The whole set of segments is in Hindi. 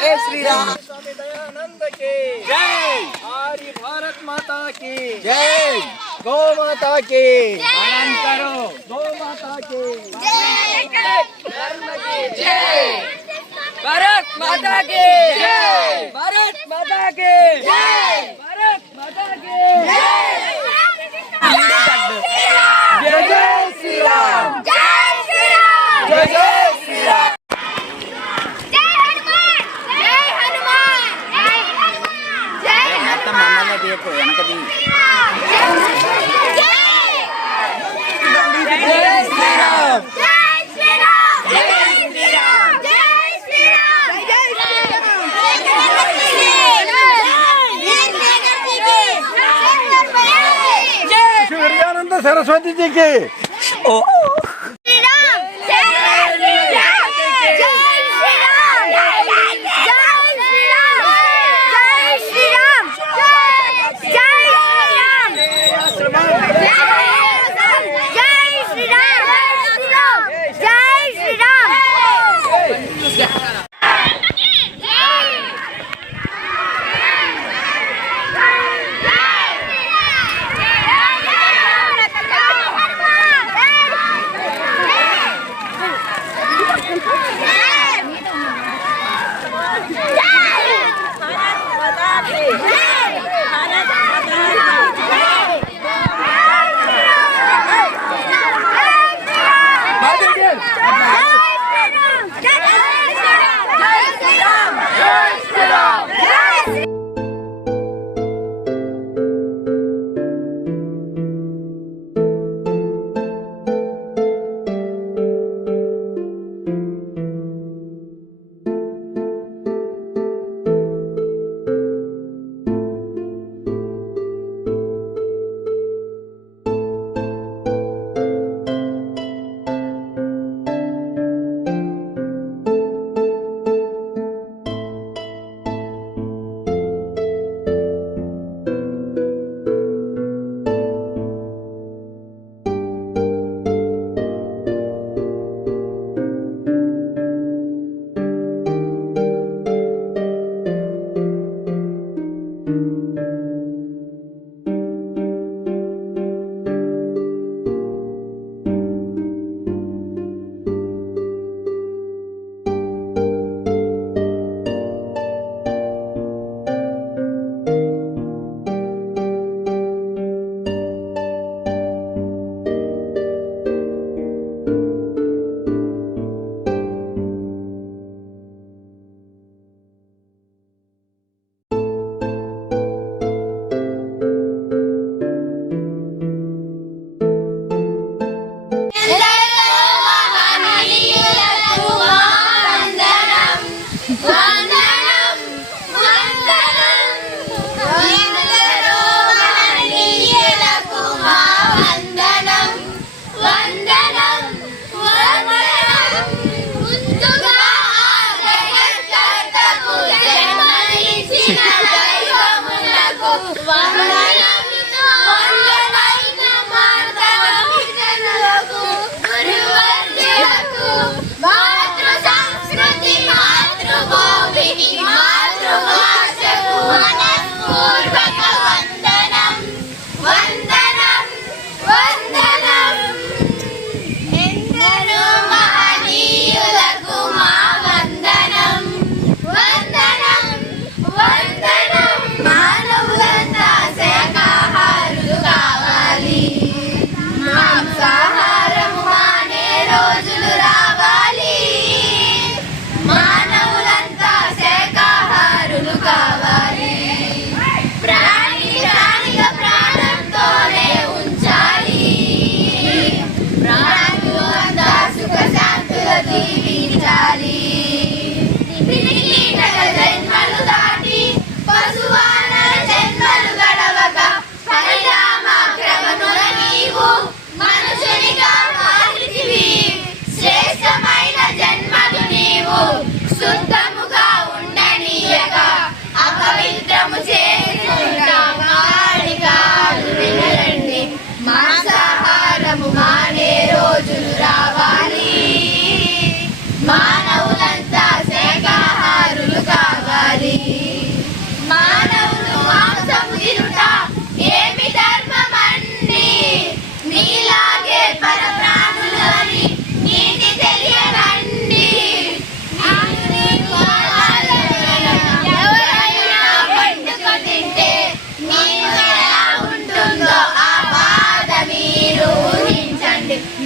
जय श्री राम आनंद की जय। हमारी भारत माता की जय। गौ माता की करो गौ माता की भारत माता की भारत माता की भारत தீர்ப்பு எனக்கு தீ சரஸ்வதி ஜிக்கு ஓ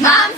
Mom.